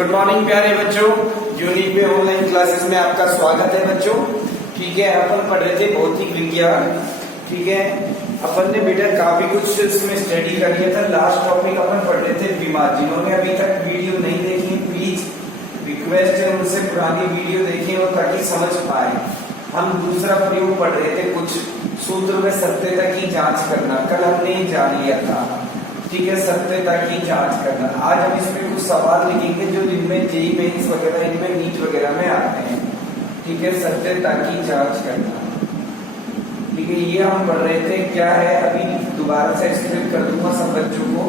Good morning प्यारे बच्चों, unique पे ऑनलाइन क्लासेस में आपका स्वागत है बच्चों। ठीक है, अपन पढ़ रहे थे भौतिक विज्ञान। ठीक है, अपन ने बेटा काफी कुछ इसमें स्टडी कर लिया था। लास्ट टॉपिक अपन पढ़ रहे थे बीमार। जिन्होंने अभी तक वीडियो नहीं देखी प्लीज रिक्वेस्ट है उनसे पुरानी वीडियो देखें और ताकि समझ पाए। हम दूसरा प्रयोग पढ़ रहे थे, कुछ सूत्र में सत्यता की जांच करना। कल हमने जान लिया था। ठीक है, सत्यता की जांच करना। आज हम इसमें कुछ सवाल लिखेंगे जो जिनमें जेईई मेंस वगैरह, इनमें नीट वगैरह में आते हैं। ठीक है, सत्यता की जांच करना। ठीक है, ये हम पढ़ रहे थे। क्या है, अभी दोबारा से एक्सप्लेन कर दूंगा सब बच्चों को।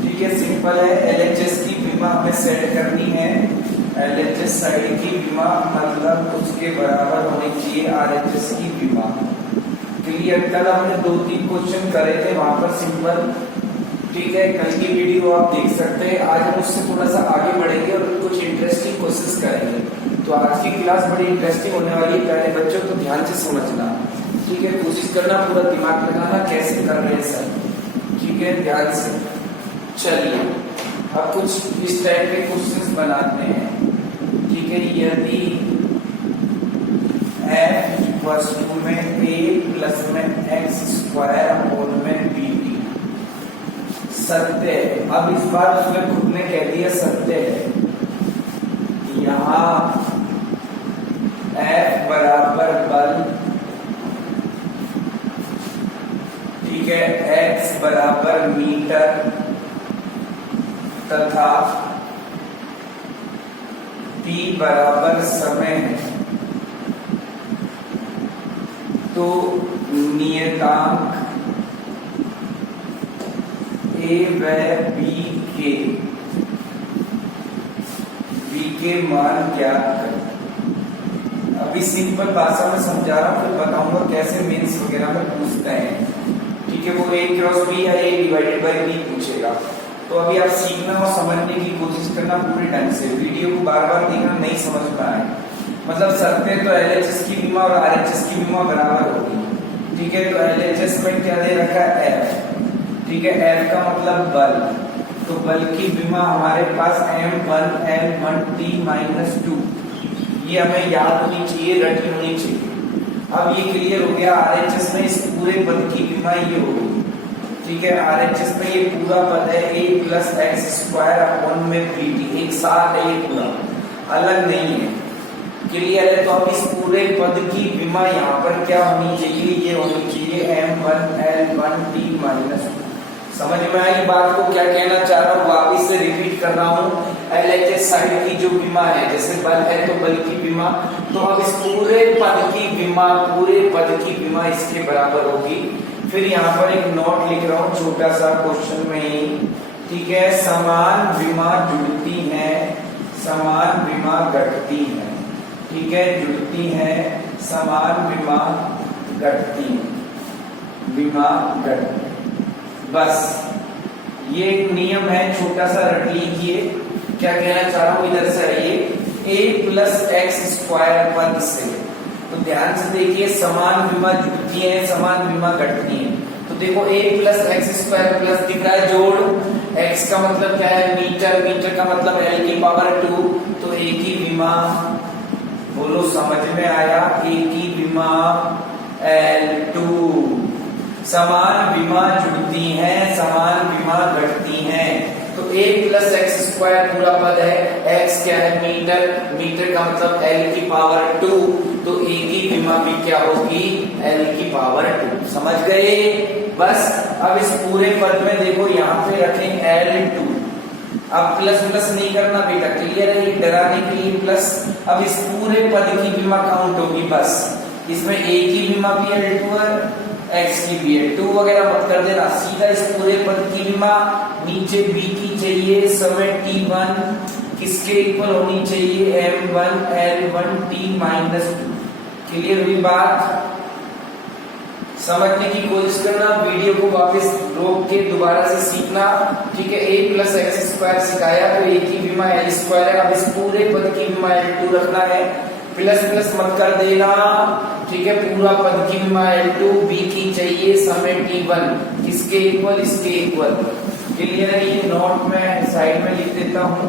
ठीक है, सिंपल है। एलएचएस की बीमा हमें सेट करनी है। एलएचएस साइड की बीमा मतलब उसके बराबर होनी चाहिए आरएचएस की बीमा। क्लियर। कल हमने 2-3 क्वेश्चन करे थे वहां पर सिंपल। ठीक है, कल की वीडियो आप देख सकते हैं। आज हम उससे थोड़ा सा आगे बढ़ेंगे और कुछ इंटरेस्टिंग क्वेश्चंस करेंगे। तो आज की क्लास बड़ी इंटरेस्टिंग होने वाली है प्यारे बच्चों, तो ध्यान से समझना। ठीक है, कोशिश करना, पूरा दिमाग लगाना कैसे कर रहे हैं सर। ठीक है, ध्यान से। चलिए अब कुछ इस टाइप के क्वेश्चंस बनाते हैं। ठीक है, यदि f वस्तु में a प्लस में x स्क्वायर होल में bt सत्य है। अब इस बार उसने खुद ने कह दिया सत्य है। यहां F बराबर बल, ठीक है, x बराबर मीटर तथा t बराबर समय है, तो नियतांक A व B के मान ज्ञात करें। अभी सिंपल भाषा में समझा रहा हूं, फिर बताऊंगा कैसे मेंस वगैरह में पूछते हैं। ठीक है, वो A क्रॉस B या A डिवाइडेड बाय B पूछेगा। तो अभी आप सीखना और समझने की कोशिश करना पूरे ढंग से। वीडियो को बार बार देखना, नहीं समझ पाए मतलब सत्य तो एलएचएस की बीमा और आरएचएस की बीमा बराबर होगी। ठीक है, तो एलएचएस में क्या दे रखा है F। ठीक है, F का मतलब बल, तो बल की बीमा हमारे पास m1 l1t-2। ये हमें याद होनी चाहिए, रटी होनी चाहिए। अब ये क्लियर हो गया। आरएचएस में इस पूरे पद की बीमा ये होगी। ठीक है, आरएचएस में ये पूरा पद है a plus x square upon में bt, एक साथ है, ये पूरा अलग नहीं है। क्लियर है। तो अब इस पूरे पद की बीमा यहाँ पर क्या होनी चाहिए, ये होनी चाहिए m1 l1t-2। समझ में आई बात को, क्या कहना चाह रहा हूँ। वापिस से रिपीट कर रहा हूँ। एलएचएस साइड की जो बीमा है, जैसे बल है तो बल की बीमा, तो अब इस पूरे पद की बीमा, पूरे पद की बीमा इसके बराबर होगी। फिर यहाँ पर एक नोट लिख रहा हूँ छोटा सा क्वेश्चन में ही। ठीक है, समान बीमा जुड़ती है, समान बीमा घटती है। ठीक है, जुड़ती है, समान बीमा घटती है, बीमा घटती। बस ये एक नियम है, छोटा सा रट लीजिए। क्या कहना चाह रहा हूं, इधर से आइए। a प्लस एक्स स्क्वायर पद से, तो ध्यान से देखिए, समान बीमा जुड़ती है, समान बीमा घटती है। तो देखो a plus x square plus दिख रहा है जोड़, x का मतलब क्या है मीटर, मीटर का मतलब l की पावर 2, तो a की बीमा, बोलो समझ में आया, a की बीमा L2। समान बीमा जुड़ती हैं, समान बीमा घटती हैं। तो a प्लस एक्स स्क्वायर पूरा पद है, x क्या है मीटर, मीटर का मतलब l की पावर 2, तो a की बीमा भी क्या होगी l की पावर 2। समझ गए। बस अब इस पूरे पद में देखो यहाँ पे रखें L2। अब प्लस प्लस नहीं करना बेटा, क्लियर है, डराने के लिए प्लस। अब इस पूरे पद की बीमा काउंट होगी बस। इसमें a की बीमा भी L2 है, x की भी है, 2 वगैरह मत कर देना, सीधा इस पूरे पद की बीमा। नीचे b की चाहिए समय t1 किसके इक्वल होनी चाहिए m1 l1t-2। क्लियर हुई बात। समझने की कोशिश करना, वीडियो को वापस रोक के दोबारा से सीखना। ठीक है, a प्लस एक्स स्क्वायर सिखाया, तो a की बीमा l स्क्वायर है। अब इस पूरे पद की बीमा L2 रखना है, प्लस प्लस मत कर देना। ठीक है, पूरा पद की बीमा L2, b की चाहिए समय t1 किसके इक्वल, इसके इक्वल। क्लियर है। ये नोट में साइड में लिख देता हूँ।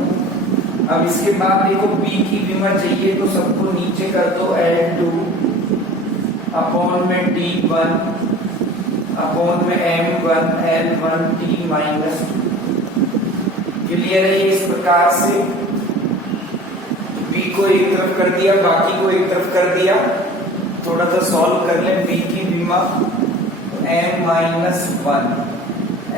अब इसके बाद देखो बी की विमा चाहिए तो सबको नीचे कर दो L2 अपॉन में T1 अपॉन में M1 L1 T minus 2। Clear है? इस प्रकार से बी को एक तरफ कर दिया, बाकी को एक तरफ कर दिया। थोड़ा सा सॉल्व कर ले। बी की विमा M माइनस 1,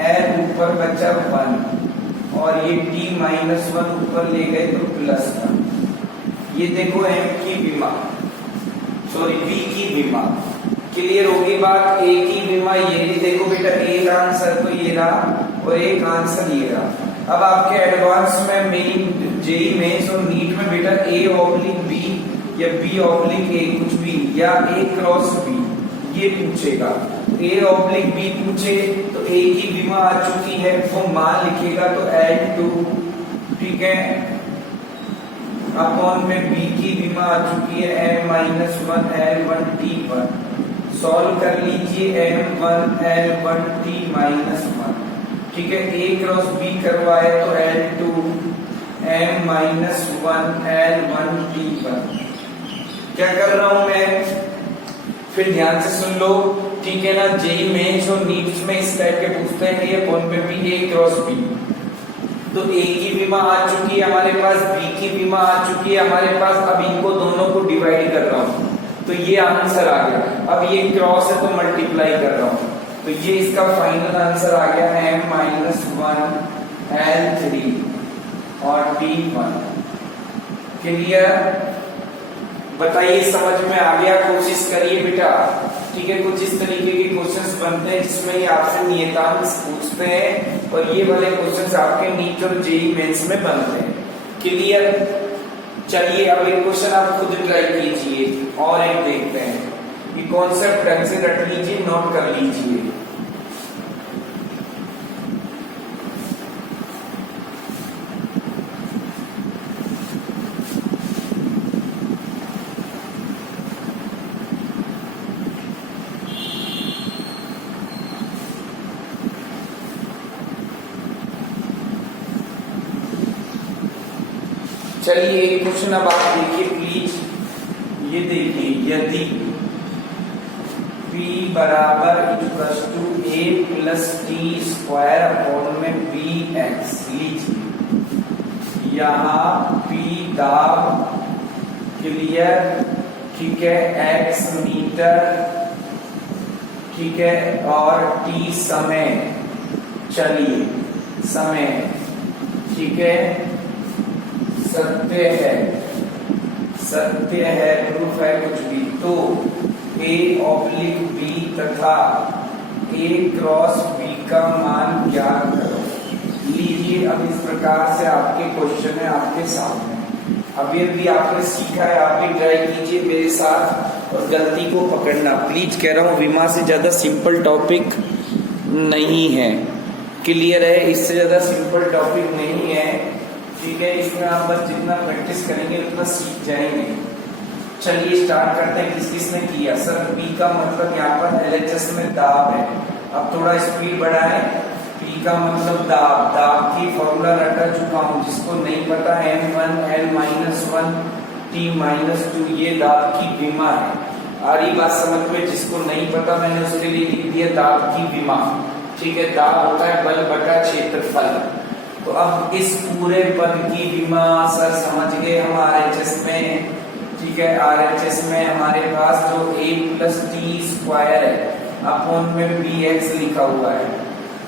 L ऊपर बचा 1 और ये T माइनस 1 ऊपर ले गए तो प्लस 1। ये देखो M की विमा, सॉरी B की विमा। क्लियर होगी बात? A की विमा ये भी देखो बेटा, एक आंसर तो ये रहा और एक आंसर ये रहा। अब आपके एडवांस में मेन जेई मेंस और नीट में बेटा A ऑब्लिक B या B ऑब्लिक A कुछ भी या A क्रॉस B ये पूछेगा। A ऑब्लिक B पूछे तो A की विमा आ चुकी है, वो मान लिखेगा तो L2, ठीक है, अपॉन में B की विमा आ चुकी है M minus 1 L1 T1। Solve कर लीजिए M1 L1 T माइनस 1, ठीक है। A क्रॉस B करवाए तो L2 M minus 1 L1 T1। क्या कर रहा हूं मैं? फिर ध्यान से सुन लो, ठीक है ना। जेई मेंस और नीट्स में इस टाइप के पूछते हैं, ये कौन पे भी A क्रॉस B। तो A की विमा आ चुकी है हमारे पास, B की विमा आ चुकी है हमारे पास। अब इनको दोनों को डिवाइड कर रहा हूं तो ये आंसर आ गया। अब ये क्रॉस है तो मल्टीप्लाई कर रहा हूं तो ये इसका फाइनल आंसर आ गया M माइनस 1 L3 और T1। क्लियर? बताइए समझ में आ गया? कोशिश करिए बेटा, ठीक है। कुछ इस तरीके के क्वेश्चंस बनते हैं जिसमें ये आपसे नियतांक पूछते हैं और ये वाले क्वेश्चंस आपके नीट और जेई मेंस में बनते हैं। क्लियर? चलिए अब एक क्वेश्चन आप खुद ट्राई कीजिए और एक देखते हैं। ये कॉन्सेप्ट ढंग से रट लीजिए, नोट कर लीजिए। चलिए एक क्वेश्चन अब आप देखिए प्लीज। ये देखिए, यदि P बराबर equals to A plus t square upon में BX लीजिए। यहाँ P दाब, क्लियर, ठीक है, X मीटर, ठीक है, और T समय, चलिए समय, ठीक है, सत्य है, प्रूफ है कुछ भी। तो A ऑब्लिक B तथा A क्रॉस B का मान ज्ञात करो। लीजिए अब इस प्रकार से आपके क्वेश्चन है आपके सामने। अब ये भी आपने सीखा है, आप भी ट्राई कीजिए मेरे साथ और गलती को पकड़ना प्लीज। कह रहा हूँ विमा से ज्यादा सिंपल टॉपिक नहीं है। क्लियर है? इससे ज्यादा सिंपल टॉपिक नहीं है, ठीक है। इसमें आप बस जितना प्रैक्टिस करेंगे उतना सीख जाएंगे। चलिए स्टार्ट करते हैं। किस किसने किया? सर P का मतलब यहाँ पर LHS में दाब है। अब थोड़ा स्पीड बढ़ाएं। P का मतलब दाब, दाब की फॉर्मूला रटा चुका हूँ, जिसको नहीं पता M1 L minus 1 T minus 2 ये दाब की विमा है। आ रही बात समझ में? जिसको नहीं पता मैंने उसके लिए लिख दिया दाब की विमा, ठीक है। दाब होता है बल बटा क्षेत्रफल। तो अब इस पूरे पद की विमा सर समझ गए हम RHS में, ठीक है। RHS में हमारे पास जो A प्लस टी स्क्वायर है अपॉन में BX लिखा हुआ है।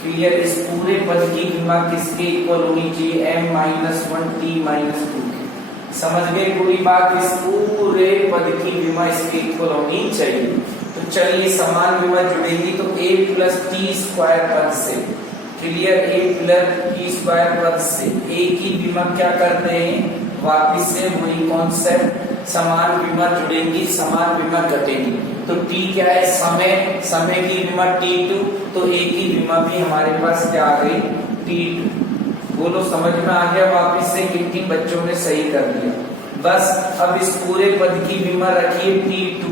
क्लियर? इस पूरे पद की विमा किसके इक्वल होनी चाहिए? M माइनस 1 T माइनस 2 की। समझ गए पूरी बात? इस पूरे पद की विमा इसके इक्वल होनी चाहिए। तो चलिए समान विमा जुड़ेगी तो A प्लस टी स्क्वायर पद से, clear, A plus t square पद से A की विमा क्या करते हैं? वापिस से वही कॉन्सेप्ट, समान विमा जुड़ेंगी, समान विमा घटेगी। तो T क्या है? समय, समय की विमा T2, तो A की विमा भी हमारे पास क्या आ गई? T2। बोलो समझ में आ गया? वापिस से किन बच्चों ने सही कर दिया। बस अब इस पूरे पद की विमा रखिए T2,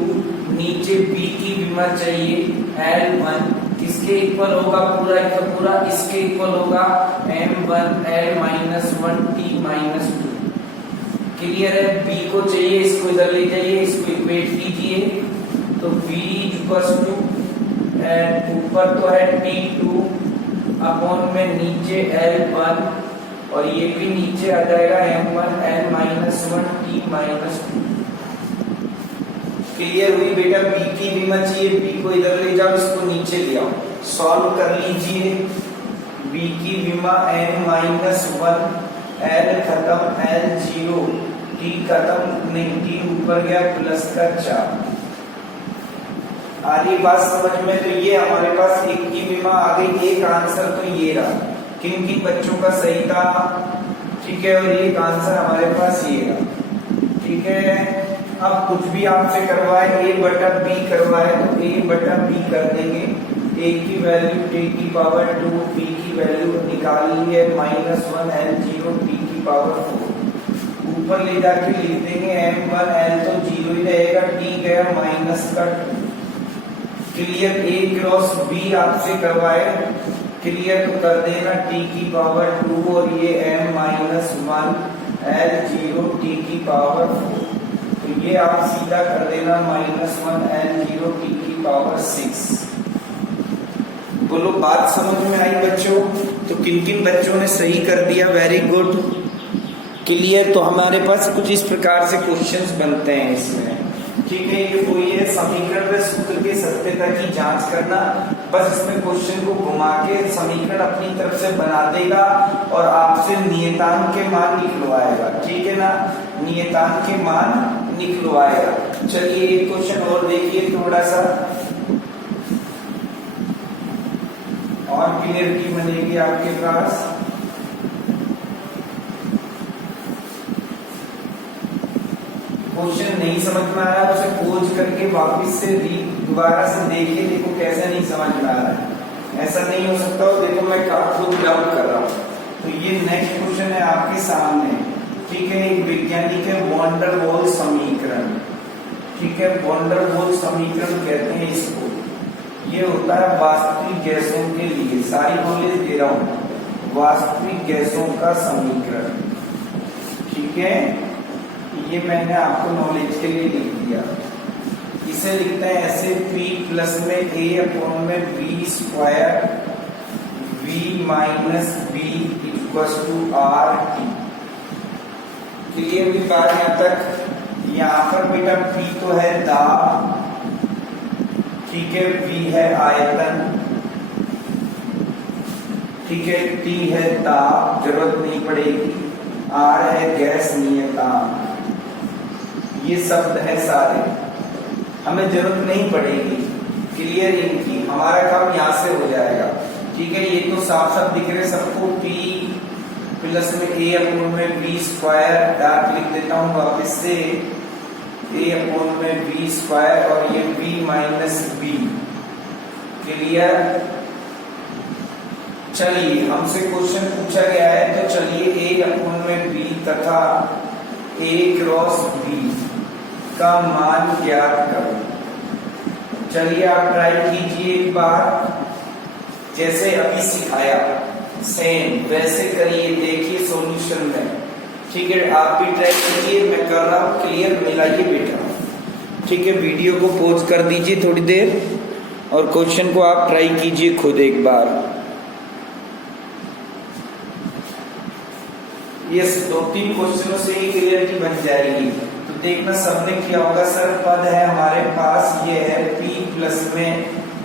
नीचे B की विमा चाहिए L1, किसके इक्वल होगा? पूरा का पूरा इसके इक्वल होगा M1 L minus 1 T minus 2। Clear है? बी को चाहिए, इसको इधर ले जाइए, इसको इक्वेट कीजिए, तो v इक्वल्स टू ऊपर तो है T2 अपॉन में नीचे L1 और ये भी नीचे आ जाएगा M1 L-1 T-2। क्लियर हुई बेटा? बी की विमा चाहिए, बी को इधर ले जाओ, इसको नीचे ले आओ, सॉल्व कर लीजिए। बी की विमा N-1 L खत्म L0 T खत्म नहीं, T ऊपर गया प्लस का 4। आ रही बात समझ में? तो ये हमारे पास एक की विमा आ गई। एक आंसर तो ये रहा, किन किन बच्चों का सही था, ठीक है? और एक आंसर हमारे पास ये रहा, ठीक है? अब कुछ भी आपसे करवाए, a बटा b करवाए तो a बटा b कर देंगे। a की वैल्यू t की पावर 2, b की वैल्यू निकाल ली है -1 L0 t की पावर 4। ऊपर ले जाके लिख देंगे m1 L तो 0 ही रहेगा, t गया माइनस का 2। क्लियर? a क्रॉस b आपसे करवाए, क्लियर तो कर देना t की पावर 2 और ये m-1 L0 t की पावर 4। तो ये आप सीधा कर देना -1 L0 t की पावर 6। बोलो बात समझ में आई बच्चों? तो किन किन बच्चों ने सही कर दिया? Very good. क्लियर? तो हमारे पास कुछ इस प्रकार से क्वेश्चंस बनते हैं इसमें, ठीक है? ये कोई है समीकरण में सूत्र की सत्यता की जांच करना, बस इसमें क्वेश्चन को घुमा के समीकरण अपनी तरफ से बना देगा और आपसे नियतांक के मान निकलवाएगा, ठीक है ना? नियतांक के मान निकलवाएगा। चलिए एक क्वेश्चन और देखिए थोड़ा सा और क्लियरिटी बनेगी आपके पास। क्वेश्चन नहीं समझ में आया उसे खोज करके वापस से दोबारा से देखिए, देखो कैसे नहीं समझ में आ रहा है। ऐसा नहीं हो सकता हो, देखो मैं खुद डाउट कर रहा हूँ। तो ये नेक्स्ट क्वेश्चन है आपके सामने, ठीक है? एक वैज्ञानिक है वॉन डेर वाल्स समीकरण, ठीक है? वॉन डेर वाल्स समीकरण कहते हैं इसको। ये होता है वास्तविक गैसों के लिए, सारी नॉलेज दे रहा हूँ, वास्तविक गैसों का समीकरण, ठीक है? ये मैंने आपको नॉलेज के लिए लिख दिया। इसे लिखते हैं ऐसे P प्लस में a अपॉन में b square v minus b equals to RT। Clear भी बात यहाँ तक? यहाँ पर बेटा P तो है दाब, ठीक है? V है आयतन, ठीक है? T है दाब, जरूरत नहीं पड़ेगी। R है गैस नियतांक। ये शब्द है सारे, हमें जरूरत नहीं पड़ेगी। क्लियर? इनकी हमारा काम यहाँ से हो जाएगा, ठीक है? ये तो साफ साफ दिख रहे सबको। P प्लस में a अपॉन में b स्क्वायर, डार्क लिख देता हूँ वापस से, a अपॉन में b स्क्वायर और ये b माइनस b। क्लियर? चलिए हमसे क्वेश्चन पूछा गया है, तो चलिए a अपॉन में b तथा a क्रॉस b का मान ज्ञात करो। चलिए आप ट्राई कीजिए एक बार, जैसे अभी सिखाया सेम वैसे करिए, देखिए सॉल्यूशन में, ठीक है? आप भी ट्राई कीजिए, मैं कर रहा हूँ। क्लियर? मिलाइए बेटा, ठीक है? वीडियो को पॉज कर दीजिए थोड़ी देर और क्वेश्चन को आप ट्राई कीजिए खुद एक बार। ये 2-3 क्वेश्चनों से ही क्लियरिटी बन जाएगी। तो देखना सबने किया होगा। सर पद है हमारे पास, ये है P प्लस में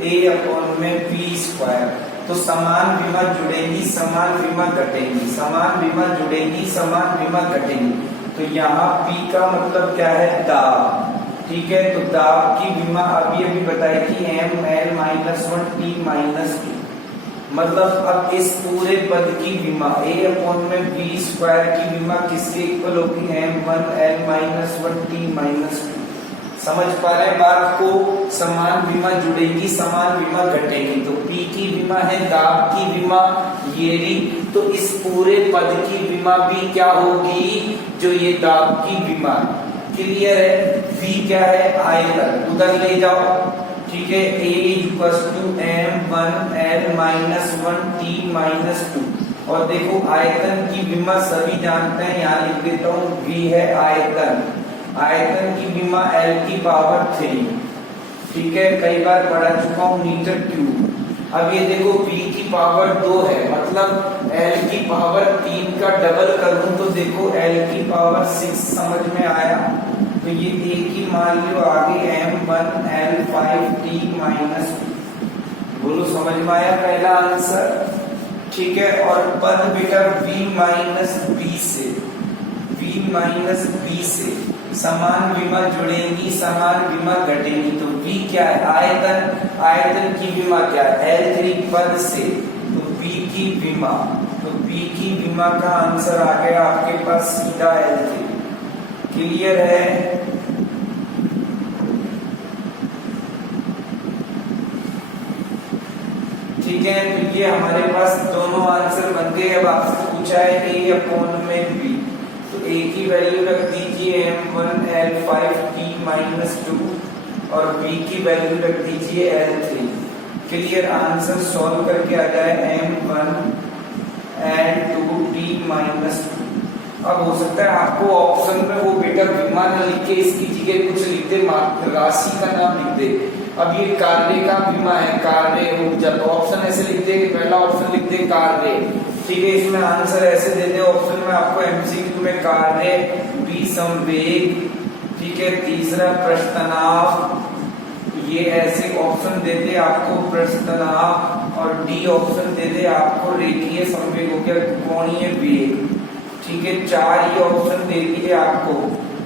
a अपॉन में b स्क्वायर। तो समान विमा जुड़ेंगी, समान विमा घटेंगी, समान विमा जुड़ेंगी, समान विमा घटेंगी। तो यहाँ P का मतलब क्या है? दाब, ठीक है? तो दाब की विमा अभी बताई थी M-L-1 T-2। मतलब अब इस पूरे पद की विमा a अपॉन में b स्क्वायर की विमा किसके इक्वल होगी? M1 L-1 T-2। समझ पा रहे हैं बात को? समान विमा जुड़ेगी, समान विमा घटेगी। तो P की विमा है दाब की विमा ये रही, तो इस पूरे पद की विमा भी क्या होगी? जो ये दाब की विमा। क्लियर है? V क्या है? आयतन, उधर ले जाओ, ठीक है? A equals to M1 L-1 T-2। और देखो आयतन की विमा सभी जानते हैं, यहाँ लिख देता हूँ V है आयतन, आयतन की विमा L की पावर 3, ठीक है, कई बार पढ़ा चुका हूँ मीटर क्यूब। अब ये देखो V की पावर 2 है, मतलब L की पावर 3 का डबल करूं तो देखो L की पावर 6 समझ में आया। तो ये एक ही मान लो आगे m1l5t माइनस, बोलो समझ में आया पहला आंसर, ठीक है। और पद बेटा v माइनस बी से, v माइनस बी से समान विमा जुड़ेंगी, समान विमा घटेंगी, तो v क्या है आयतन, आयतन की विमा क्या है L3 पद से, तो v की विमा, तो v की विमा का आंसर आ गया आपके पास सीधा L3। क्लियर है? ठीक है, तो ये हमारे पास दोनों आंसर बन गए। अब आपसे पूछा है a अपॉन में b, तो a की वैल्यू रख दीजिए m1l5t माइनस 2 और b की वैल्यू रख दीजिए L3। क्लियर? आंसर सॉल्व करके आ जाए m1l2t माइनस 2। अब हो सकता है आपको ऑप्शन में वो बेटा विमा न लिख के इसकी जगह कुछ लिख दे, राशि का नाम लिख दे। अब ये कार्य का विमा है, कार्य ऊर्जा, तो ऑप्शन ऐसे लिख दे, पहला ऑप्शन लिख दे कार्य, ठीक है, इसमें आंसर ऐसे दे दे ऑप्शन में आपको एमसीक्यू में कार्य, बी संवेग, ठीक है, तीसरा प्रश्न तनाव, ये ऐसे ऑप्शन दे दे आपको प्रश्न तनाव, और डी ऑप्शन दे दे आपको रेखीय संवेग हो गया कोणीय वेग, ठीक है, 4 ये ऑप्शन दे दिए आपको।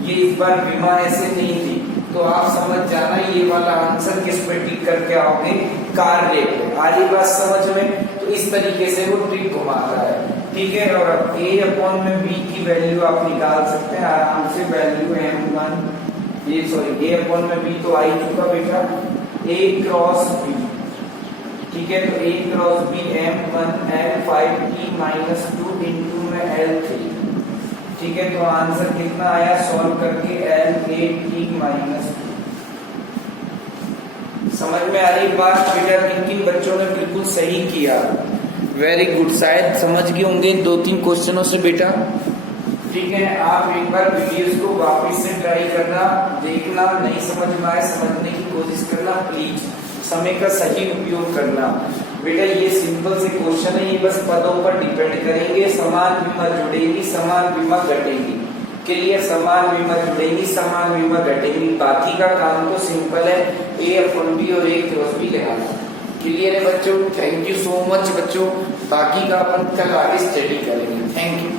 ये इस बार विमा ऐसे नहीं थी, तो आप समझ जाना ये वाला आंसर किस पे टिक करके आओगे, कार्य पे। आ रही बात समझ में? तो इस तरीके से वो ट्रिक घुमाता है, ठीक है। और अब a अपॉन में b की वैल्यू आप निकाल सकते हैं आराम से, वैल्यू m1 ये सॉरी a अपॉन में b तो आ ही चुका बेटा, a क्रॉस b, ठीक है, तो a cross b m1l5t minus 2 into में L3, ठीक है, तो आंसर कितना आया सॉल्व करके L8t माइनस 2। समझ में आ रही बात बेटा? किन बच्चों ने बिल्कुल सही किया, वेरी गुड, शायद समझ गए होंगे 2-3 क्वेश्चनों से बेटा, ठीक है। आप एक बार वीडियोस को वापस से ट्राई करना, देखना, नहीं समझ में आए समझने की कोशिश करना, प्लीज समय का सही उपयोग करना बेटा। ये सिंपल से क्वेश्चन है, ये बस पदों पर डिपेंड करेंगे, समान विमा जुड़ेगी, समान विमा घटेगी, क्लियर, समान विमा जुड़ेगी, समान विमा घटेगी, बाकी का काम तो सिंपल है, a अपॉन b और a क्रॉस b लगाना। क्लियर है बच्चों? थैंक यू सो मच बच्चों, बाकी का अपन कल आगे स्टडी करेंगे। Thank you.